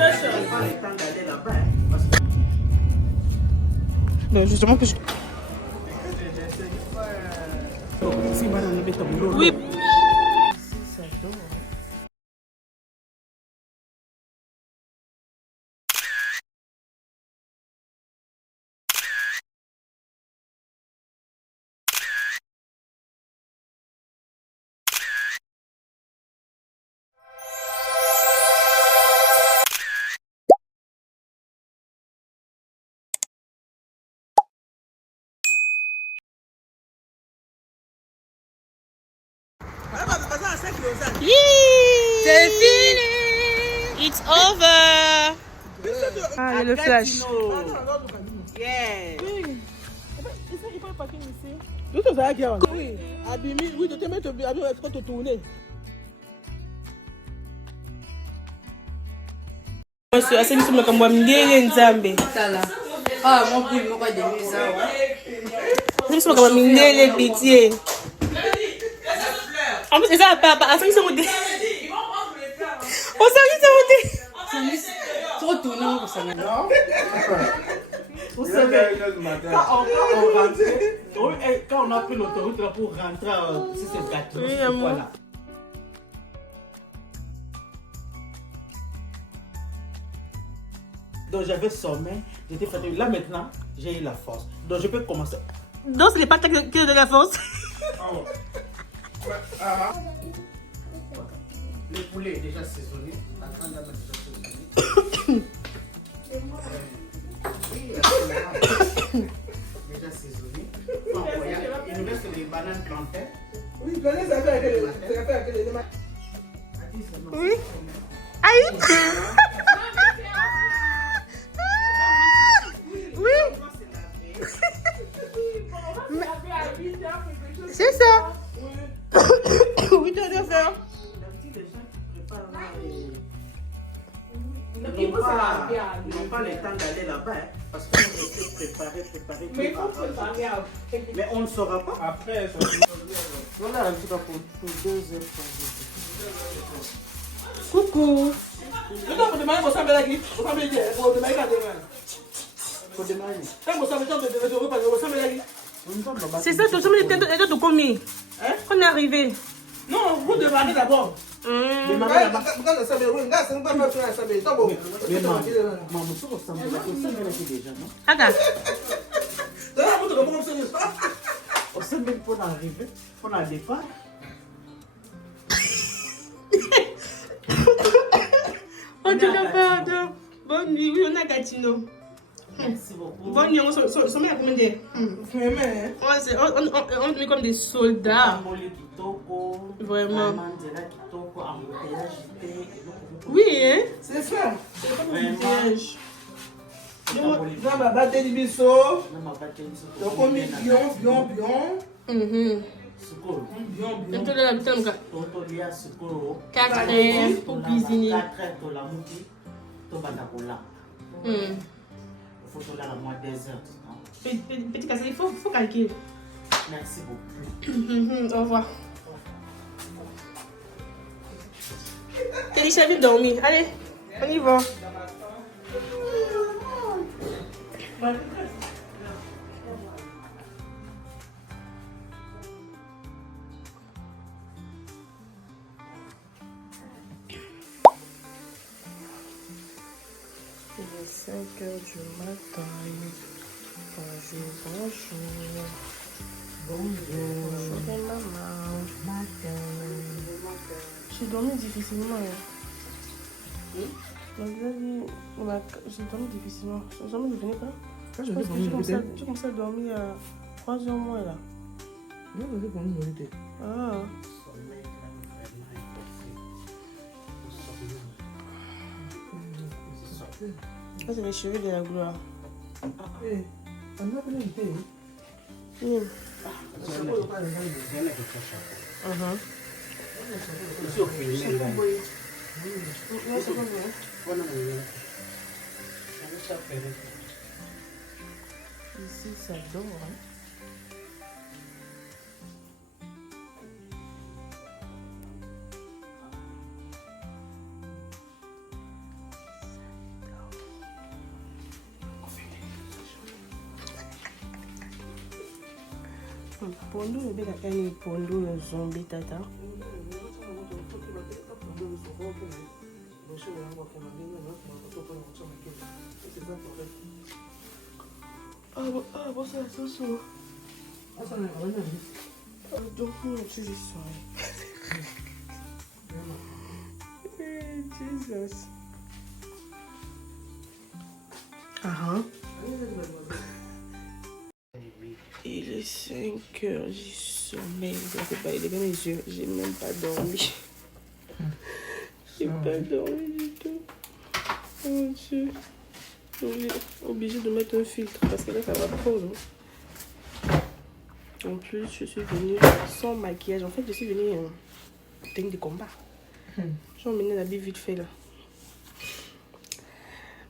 pas le temps d'aller là-bas. Ben justement que je... Oui. C'est fini. It's over. Ah, il y a le flash. Yeah. Oui. Il faut le parking ici. Oui, Abimi, oui, tu te mets te tourner. Asemi makambo ya mindele nzambe. Tala. Ah, mon pouille, mon quoi de ça. Asemi makambo ya mindele pitié. En plus, c'est ça, papa. Asemi c'est mon dé. On s'arrête, c'est mon dé. Trop tourné, vous savez. Non? Vous savez, quand on a pris l'autoroute là pour rentrer, si c'est gâteau, Oui, c'est amour. quoi là? Donc j'avais sommeil, j'étais fatigué. Là maintenant, j'ai eu la force. Donc je peux commencer. Donc, ce n'est pas toi qui as de la force. Le poulet est déjà saisonné. La grande dame est déjà saisonnée. Déjà saisonné. Bon, il nous reste les bananes plantains. Oui, venez, ça fait avec les mains. Oui. Aïe. Oui. C'est ça. Oui, tu as bien fait. D'habitude, les gens qui préparent n'ont pas le temps d'aller là-bas parce qu'on essaie de préparer. Mais il faut préparer. Mais on ne saura pas. Après, voilà un petit peu pour 2 heures. Coucou. Vous demandez pour ça, mais là, vous savez, vous demandez quand même. Faut demander. Quand vous savez, vous savez, là. C'est ça, tu me dis de combien? On est arrivé. Non, vous demandez d'abord. Demandez là-bas. Quand vous savez, oui, là, c'est pas mal faire ça, mais bon. Mais maman, ça ressemble déjà, non? Attends. On sait même qu'on arrive, on a des phares. On te l'a pas. Bonne nuit, oui, on a Gatino. Merci beaucoup. Bonne nuit, on se met à combien de... On est comme des soldats. Vraiment. Oui, hein? C'est ça. C'est comme un piège. Dans ma bataille du biseau. Donc, on met bien. Un peu de la bouteille, 4 heures pour cuisiner. 4 heures pour la mouti. Il faut que la moins 2 heures. Petit casse, il faut calculer. Merci beaucoup. Au revoir. Téléchat vient dormir. Allez, on y va. Il est 5 heures du matin. Bonjour. Bonjour maman. J'ai dormi difficilement. J'ai dormi difficilement. J'ai jamais devenu pas. Quand Je pense que j'ai commencé à dormir à 3 heures moins là. Non, mais c'est pour nous, vérité. Ah. Ça, c'est les cheveux de la gloire. On a bien été. Ici, ça dort. Hein. Pondo le bega kani pondo le zombie tata. Ah bon ça c'est ça. Ah ça n'est rien. Donc tu dis ça. Jesus. Il est 5 heures du sommeil. Ça fait pas, il est bien les yeux. J'ai même pas dormi. J'ai pas dormi du tout. Oh mon Dieu. Donc j'ai obligé de mettre un filtre parce que là ça va trop. En plus, je suis venue sans maquillage. En fait, je suis venue en tenue de combat. J'ai emmené l'habit vite fait là.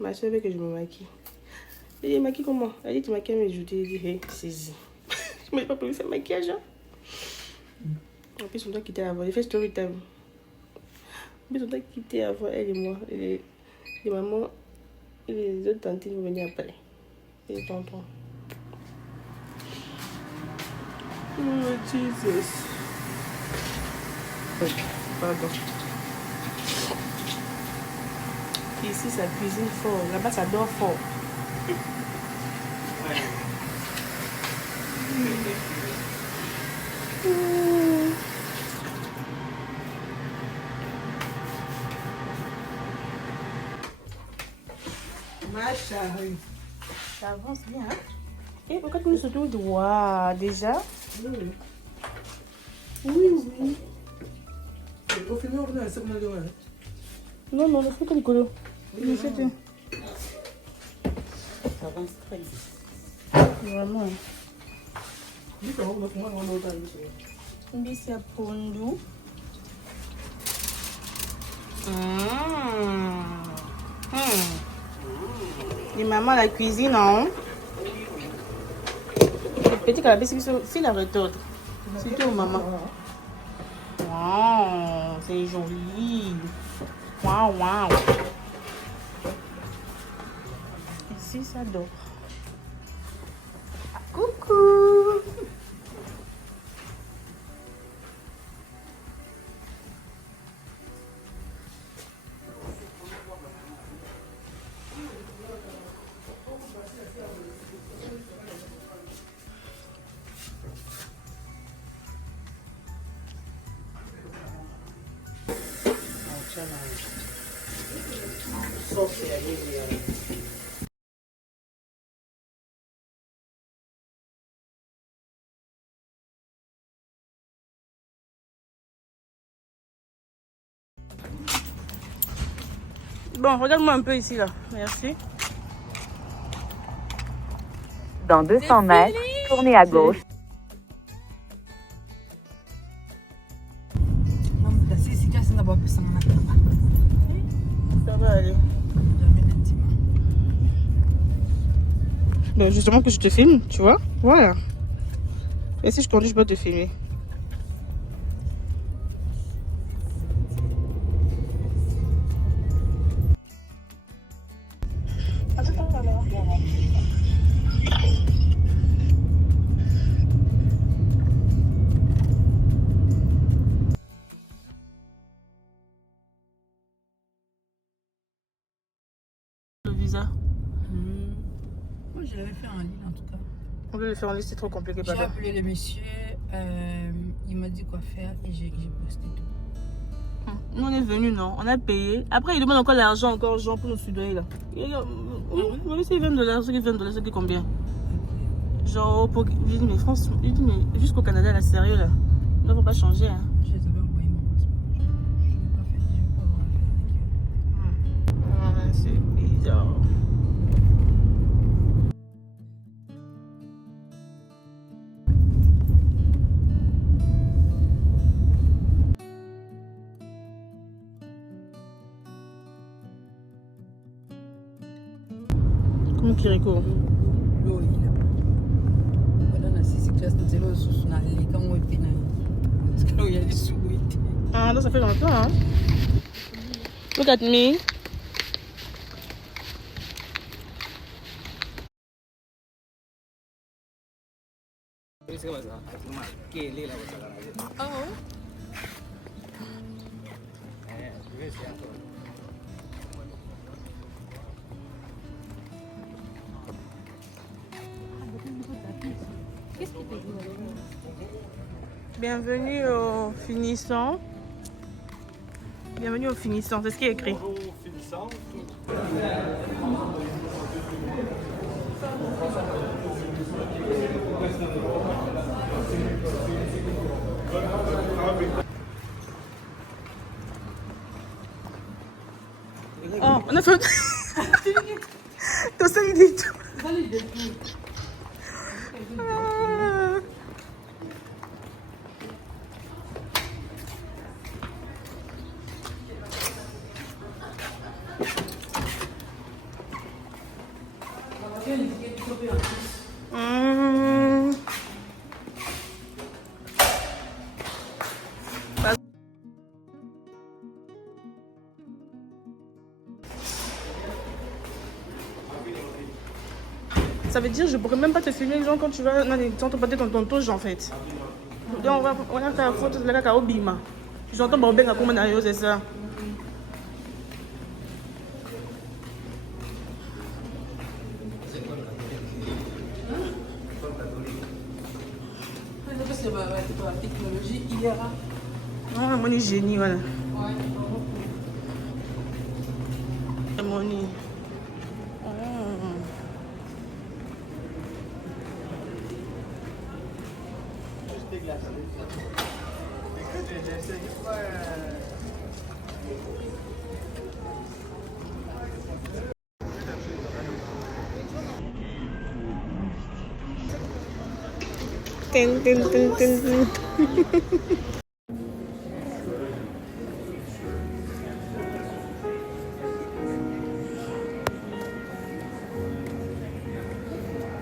Ma soeur veut que je me maquille. Elle dit, maquille comment? Elle dit, tu maquilles mes joues. Elle dit, hey, saisis. Je ne m'ai pas prévu ce maquillage. Hein? En plus, on doit quitter avant. J'ai fait story time. En plus, on doit quitter avant elle et moi. Et les mamans et les autres tantes vont venir après. Et les tontons. Oh, Jesus. Oh, pardon. Ici, ça cuisine fort. Là-bas, ça dort fort. Ma chérie. Ça avance bien. Hein? Et pourquoi tu nous sautes? Waouh, déjà? Oui. Au final, on a un segment de ouais. Non, le fruit est colo. Oui, c'était. Ça avance très vite. Vraiment. Dis comment on va faire un autre Ici, à Pondo. Les mamans, la cuisine, non? Le petit calabès, c'est la retordre. C'est tout, maman. Wow, c'est joli. Wow. Ici, ça dort. Coucou. Bon, regarde-moi un peu ici, là. Merci. Dans 200 mètres, tournez à gauche. Ça va aller. Ben justement que je te filme, tu vois. Voilà. Et si je conduis, je peux te filmer. Le visa. Moi, je l'avais fait en ligne en tout cas. On veut le faire en ligne, c'est trop compliqué. J'ai appelé le monsieur, il m'a dit quoi faire et j'ai posté tout. Nous on est venus, non? On a payé. Après, il demande encore l'argent, encore gens pour nous sudoyer là. On va laisser $20, ceux qui $20, ceux qui combien? Genre, je dis, mais France, je dis, mais jusqu'au Canada, là, sérieux là. Ils ne vont pas changer. Hein. Je les avais envoyé mon passeport. Je n'ai pas fait, je vais pas avoir affaire avec eux. Ouais, c'est bizarre. Comment Kiriko? L'eau, il a. Voilà, on a 6 classes de zéro sous son allée. Quand on était là, il y a des sous. Ah, là, ça fait longtemps, hein? Look at me. Bienvenue au finissant. Bienvenue au finissant, c'est ce qui est écrit. Bonjour, finissant. Oh, on a fait. T'as ça l'idée tout. Ah. Mmh. Ça veut dire je pourrais même pas te filmer genre quand tu vas dans les centres de ton toge en fait. Donc on va faire la photo de la au bima. J'entends bon ben à comment c'est ça. C'est la technologie IRA. Non, mon génie voilà. Mon Tin, tin, tin, tin, tin.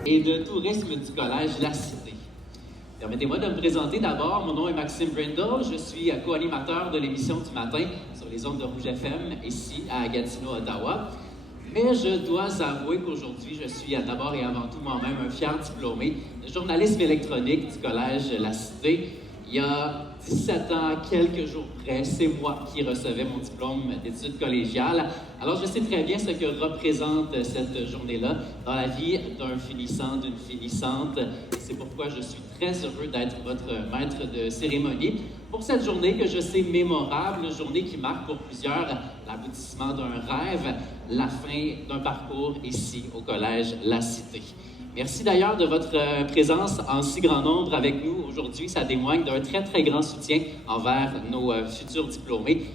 Et de tourisme du collège La Cité. Permettez-moi de me présenter d'abord. Mon nom est Maxime Brindle. Je suis co-animateur de l'émission du matin sur les ondes de Rouge FM, ici à Gatineau, Ottawa. Mais je dois avouer qu'aujourd'hui, je suis d'abord et avant tout moi-même un fier diplômé de journalisme électronique du collège La Cité. Il y a 17 ans, quelques jours près, c'est moi qui recevais mon diplôme d'études collégiales. Alors, je sais très bien ce que représente cette journée-là dans la vie d'un finissant, d'une finissante. C'est pourquoi je suis très heureux d'être votre maître de cérémonie pour cette journée que je sais mémorable, une journée qui marque pour plusieurs l'aboutissement d'un rêve, la fin d'un parcours ici au Collège La Cité. Merci d'ailleurs de votre présence en si grand nombre avec nous aujourd'hui. Ça témoigne d'un très, très grand soutien envers nos futurs diplômés.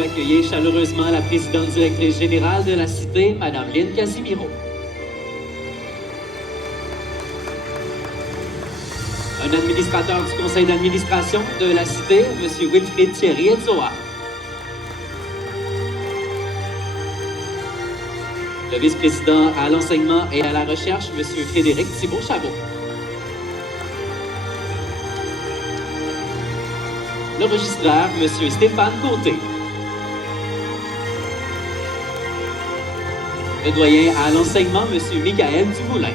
Accueillez chaleureusement la présidente directrice générale de la Cité, Mme Lynne Casimiro. Un administrateur du conseil d'administration de la Cité, M. Wilfrid Thierry Etzoa. Le vice-président à l'enseignement et à la recherche, M. Frédéric Thibault-Chabot. Le registraire, M. Stéphane Côté. Le doyen à l'enseignement, M. Michael Dumoulin.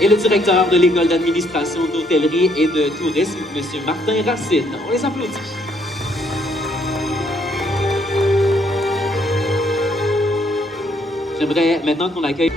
Et le directeur de l'École d'administration d'hôtellerie et de tourisme, M. Martin Racine. On les applaudit. J'aimerais maintenant qu'on accueille...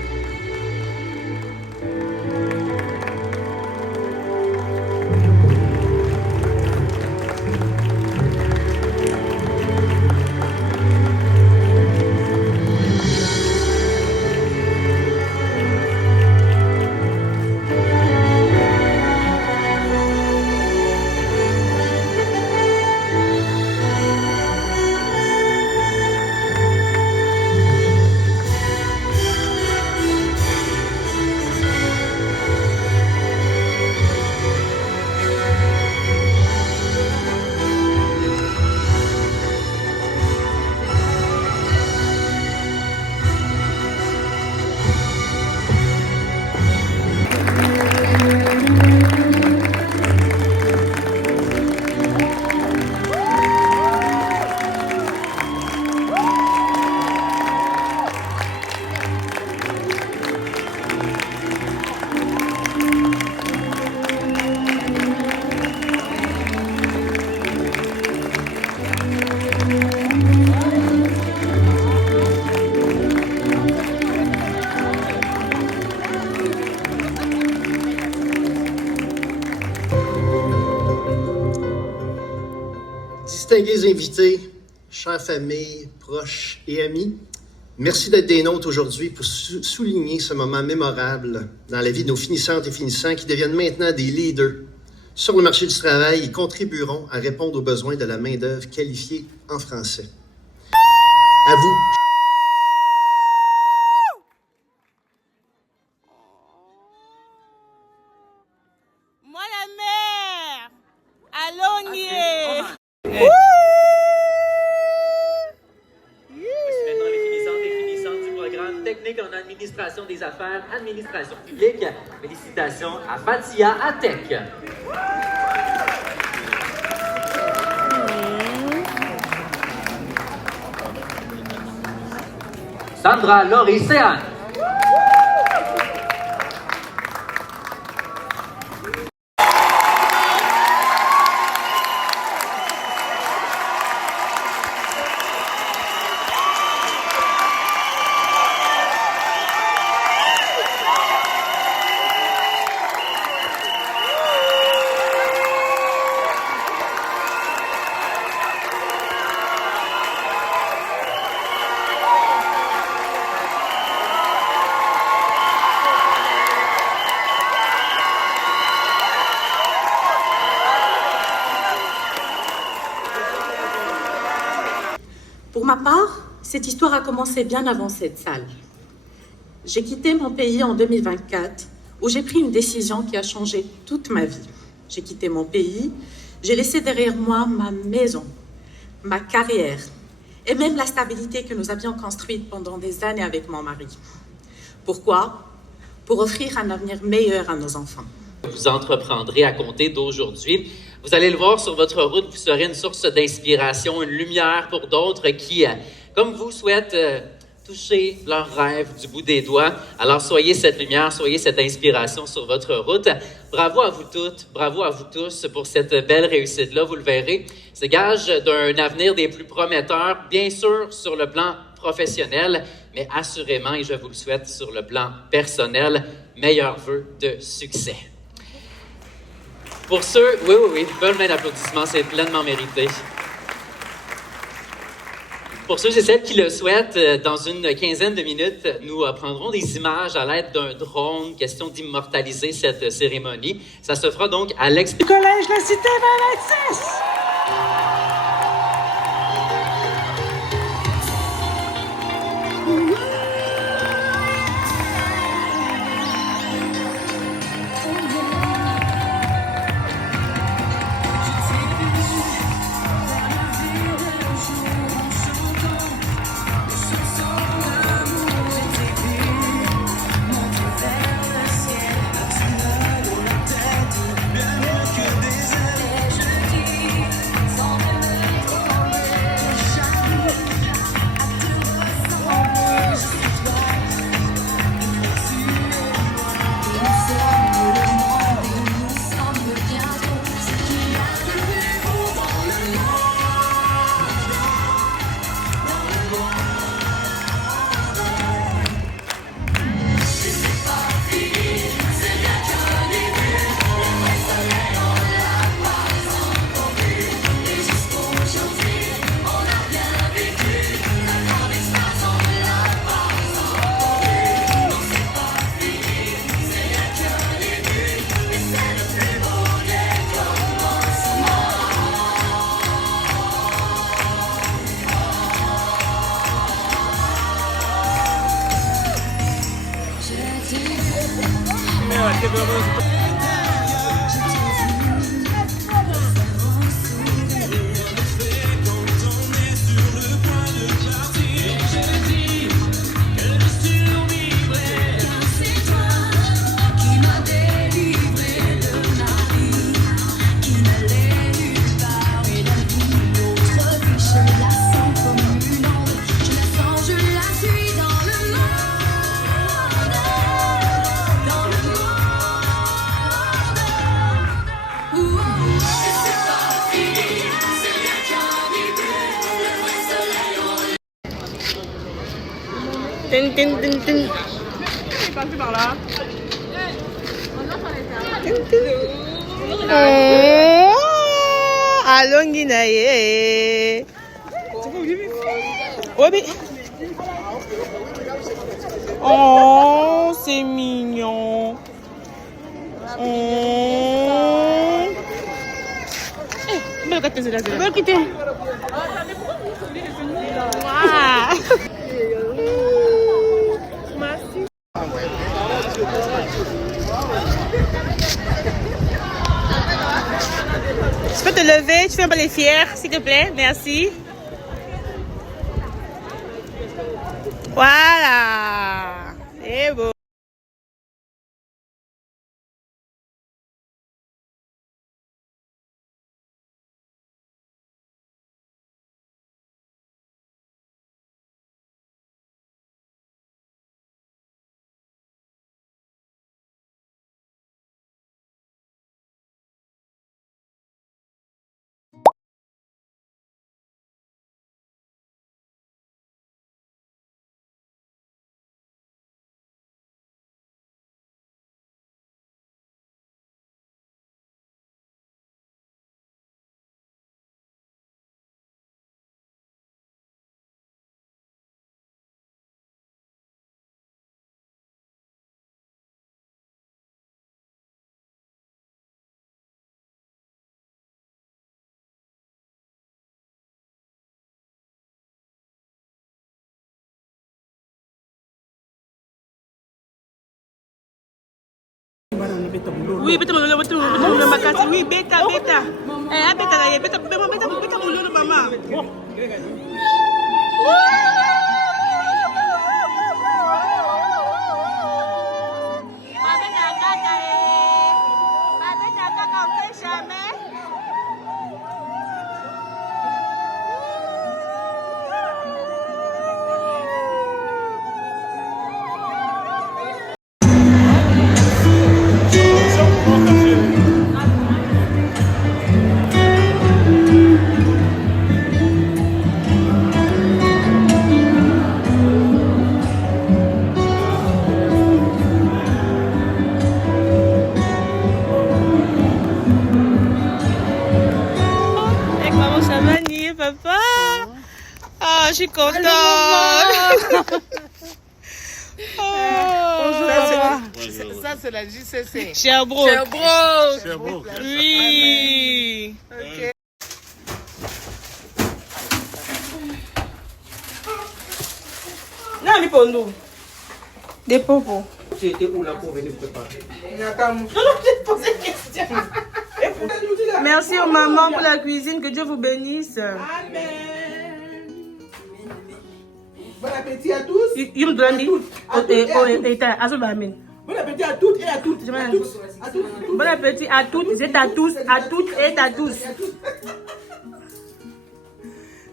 distingués invités, chères familles, proches et amis, merci d'être des nôtres aujourd'hui pour souligner ce moment mémorable dans la vie de nos finissantes et finissants qui deviennent maintenant des leaders sur le marché du travail et contribueront à répondre aux besoins de la main-d'œuvre qualifiée en français. À vous. Moi la mère, allons y est. Maintenant, les finissantes et finissants du programme technique en administration des affaires, administration publique. Félicitations à Fatia Atek. Sandra Laurie Séan. Pour ma part, cette histoire a commencé bien avant cette salle. J'ai quitté mon pays en 2024, où j'ai pris une décision qui a changé toute ma vie. J'ai quitté mon pays, j'ai laissé derrière moi ma maison, ma carrière, et même la stabilité que nous avions construite pendant des années avec mon mari. Pourquoi? Pour offrir un avenir meilleur à nos enfants. Vous entreprendrez à compter d'aujourd'hui. Vous allez le voir sur votre route, vous serez une source d'inspiration, une lumière pour d'autres qui, comme vous, souhaitent toucher leurs rêves du bout des doigts. Alors soyez cette lumière, soyez cette inspiration sur votre route. Bravo à vous toutes, bravo à vous tous pour cette belle réussite-là. Vous le verrez, c'est gage d'un avenir des plus prometteurs, bien sûr sur le plan professionnel, mais assurément, et je vous le souhaite sur le plan personnel, meilleurs vœux de succès. Pour ceux, oui, belle main d'applaudissement, c'est pleinement mérité. Pour ceux et celles qui le souhaitent, dans une quinzaine de minutes, nous prendrons des images à l'aide d'un drone, question d'immortaliser cette cérémonie. Ça se fera donc à l'extérieur. Collège La Cité 2026! C'est passé par là. alongi na ye. Oui. Oh, c'est mignon. Quitter. Merci. Tu peux te lever, tu fais un peu les fiers, s'il te plaît. Merci. Voilà. C'est beau. Oui, beta mololo, makasi. Oui, beta. Eh, beta na ye, beta mololo mama. Papa. Ah, je suis contente. Bonjour. Ça, c'est la JCC. Sherbrooke. Sherbrooke. Oui. Ok. Non, mais pour nous. Des popos. Tu étais où là pour venir préparer? Non, je te pose une question. Merci aux mamans pour la cuisine. Que Dieu vous bénisse. Amen. Bon appétit à tous. Il me donne dit. Bon appétit à toutes et à toutes. Bon appétit à toutes et à tous. À toutes et à tous.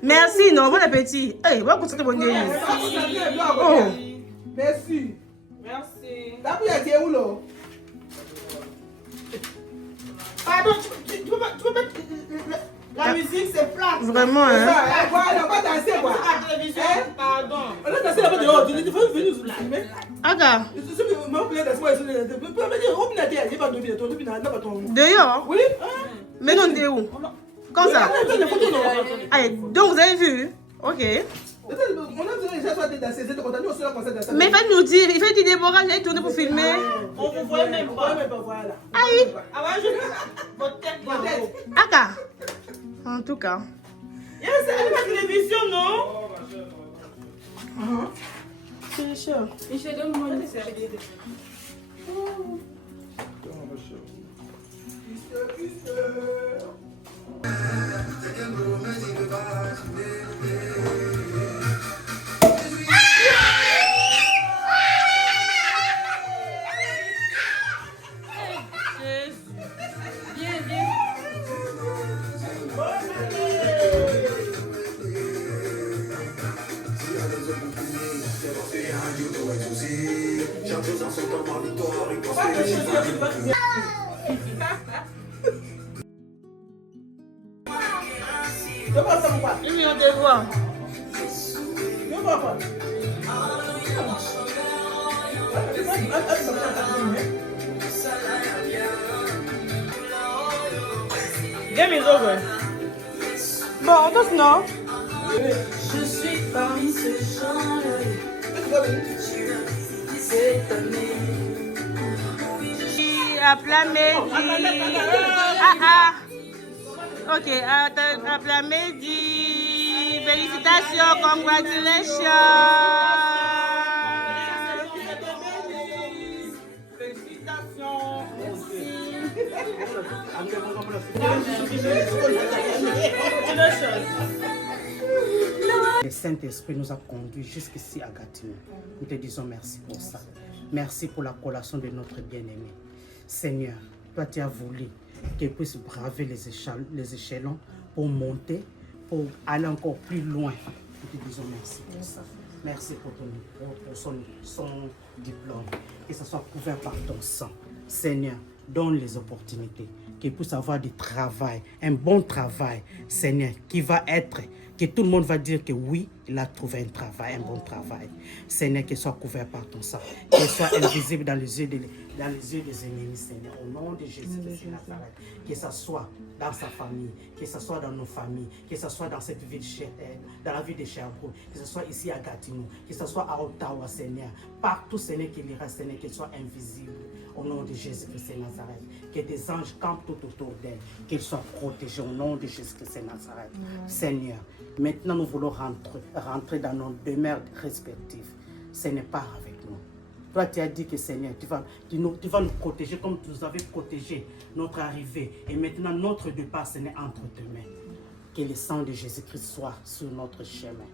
Merci, non, bon appétit. Hey, bon appétit, bon Dieu. Oh. Merci. Merci. T'as pris à Dieu où là? Pardon, tu peux mettre la musique, c'est plat. Vraiment, hein? Voilà, on va danser quoi? À la télévision, pardon. On va danser là-bas dehors. Tu veux venir nous filmer? Aga. Dehors? Oui. Mais non, t'es où? Comme ça? Allez, donc vous avez vu? Ok. Mais il faut nous dire, il fait du déborrage, il tourner pour filmer. On vous voit même pas. Aïe. Votre tête. Aga. En tout cas. C'est la télévision, non? C'est cher. Une minute de voir. Game is over. Bon, on danse, non? Je suis parmi ces gens-là. Acclamez. Ok, acclamez. Félicitations, congratulations. Le Saint-Esprit nous a conduits jusqu'ici à Gatineau. Nous te disons merci pour ça. Merci pour la collation de notre bien-aimé. Seigneur, toi tu as voulu qu'il puisse braver les échelons pour monter, pour aller encore plus loin. Nous te disons merci pour ça. Merci pour son diplôme. Que ce soit couvert par ton sang. Seigneur, donne les opportunités. Qu'il puisse avoir du travail, un bon travail, Seigneur, qui va être, que tout le monde va dire que oui, il a trouvé un travail, un bon travail. Seigneur, qu'il soit couvert par ton sang, qu'il soit invisible dans les yeux des ennemis, Seigneur, au nom de Jésus-Christ de Nazareth. Que ce soit dans sa famille, que ce soit dans nos familles, que ce soit dans cette ville, dans la ville de Sherbrooke, que ce soit ici à Gatineau, que ce soit à Ottawa, Seigneur. Partout, Seigneur, qu'il ira, Seigneur, qu'il soit invisible. Au nom de Jésus-Christ de Nazareth. Que des anges campent tout autour d'elle. Qu'ils soient protégés au nom de Jésus-Christ de Nazareth. Seigneur, maintenant nous voulons rentrer dans nos demeures respectives. Seigneur, pars avec nous. Toi, tu as dit que Seigneur, tu vas nous protéger comme tu nous avais protégé notre arrivée. Et maintenant, notre départ, Seigneur, entre tes mains. Que le sang de Jésus-Christ soit sur notre chemin.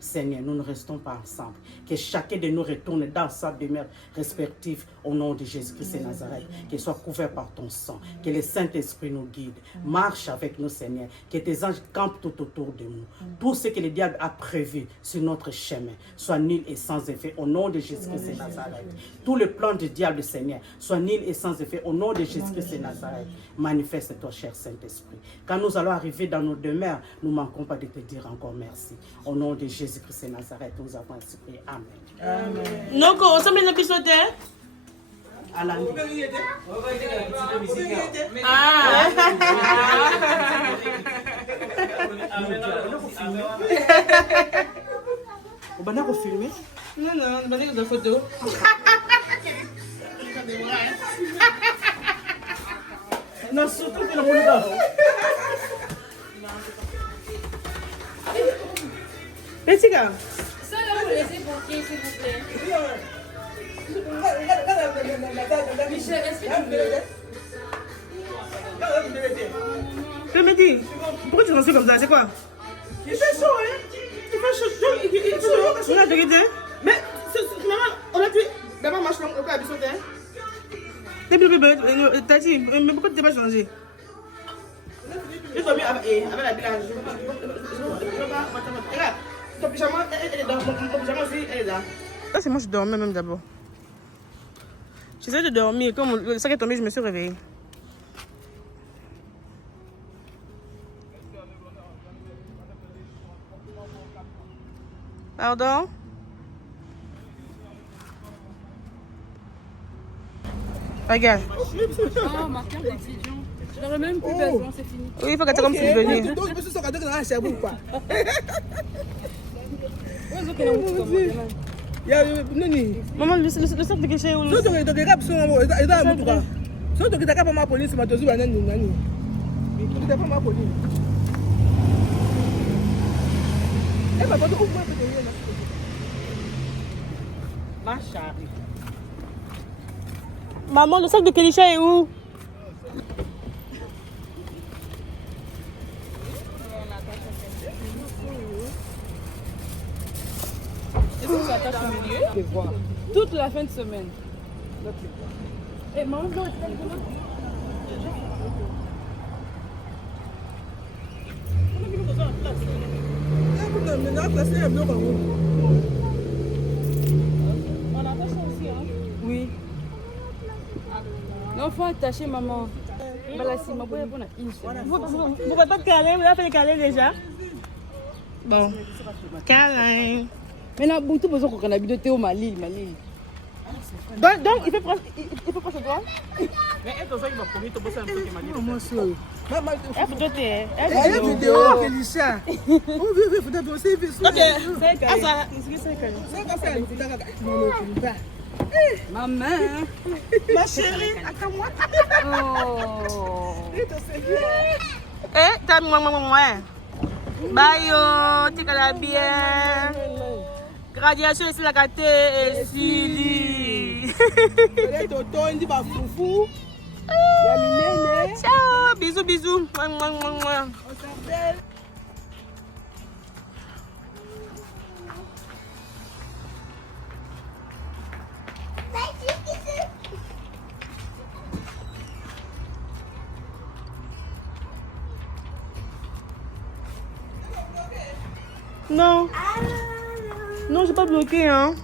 Seigneur, nous ne restons pas ensemble. Que chacun de nous retourne dans sa demeure respective au nom de Jésus-Christ de Nazareth. Qu'il soit couvert par ton sang. Que le Saint-Esprit nous guide. Marche avec nous, Seigneur. Que tes anges campent tout autour de nous. Tout ce que le diable a prévu sur notre chemin soit nul et sans effet au nom de Jésus-Christ de Nazareth. Tout le plan du diable, Seigneur, soit nul et sans effet au nom de Jésus-Christ de Nazareth. Manifeste-toi, cher Saint-Esprit. Quand nous allons arriver dans nos demeures, nous ne manquons pas de te dire encore merci. Au nom de Jésus-Christ de Nazareth, nous avons ainsi prié. Amen. Amen. Noko, on s'en met le pisote? À la nuit. On va filmer? Non, on va faire des photos. Non, surtout que le monde. Petit gars. Ça là, vous laissez pour qui, s'il vous plaît? Michel, est-ce que tu veux? Je me dis, pourquoi tu lances comme ça? C'est quoi? Il fait chaud, hein? Il fait chaud. Il fait chaud. On a vérité? Mais, maman, on a tué. D'abord, marche au cas de hein? T'as dit, mais pourquoi tu t'es pas changé? Je t'ai mis avec la village. Regarde, ton pyjama, elle est dans mon pyjama aussi, elle est là. Là, c'est moi, je dormais même d'abord. J'essayais de dormir. Comme le sac est tombé, je me suis réveillée. Pardon? Regarde. Oh, ma carte d'étudiant. Je n'aurais même plus besoin, c'est fini. Oui, il faut que tu comme souvenir. Donc, je me suis sorti dans la Sherbrooke, quoi. Maman, le sac de guichet où? So to the rap so ida mutuka. So to kita kapa ma police ma to zuba nan nani. Kita kapa ma police. Papa to ouvre peut te là. Ma chérie. Maman, le sac de Kélisha est où? Est-ce que tu attaches au milieu? Je vais voir. Toute la fin de semaine. Et maman, non, oui. Non, faut attacher maman. Voilà, si ma boîte est une seule. Vous ne pouvez pas te caler, vous avez fait le caler déjà? Bon. Câlin. Maintenant, tout besoin qu'on a habitué au Mali. Donc, il faut prendre ce doigt. Mais elle, il va prendre ton boss un peu qui m'a dit. Moi, c'est. Elle photo, t'es. Elle vidéo, Félicia. Oui, faut d'abord aussi. Ok. Ah, ça. Maman. Ma chérie, attends-moi. Oh. Eh, t'as moi. Bye, yo, tu la bien. Graduation ici, la gâté et Sili. Ciao, bisous, bisous. On s'appelle. Non. Non, j'ai pas bloqué, hein.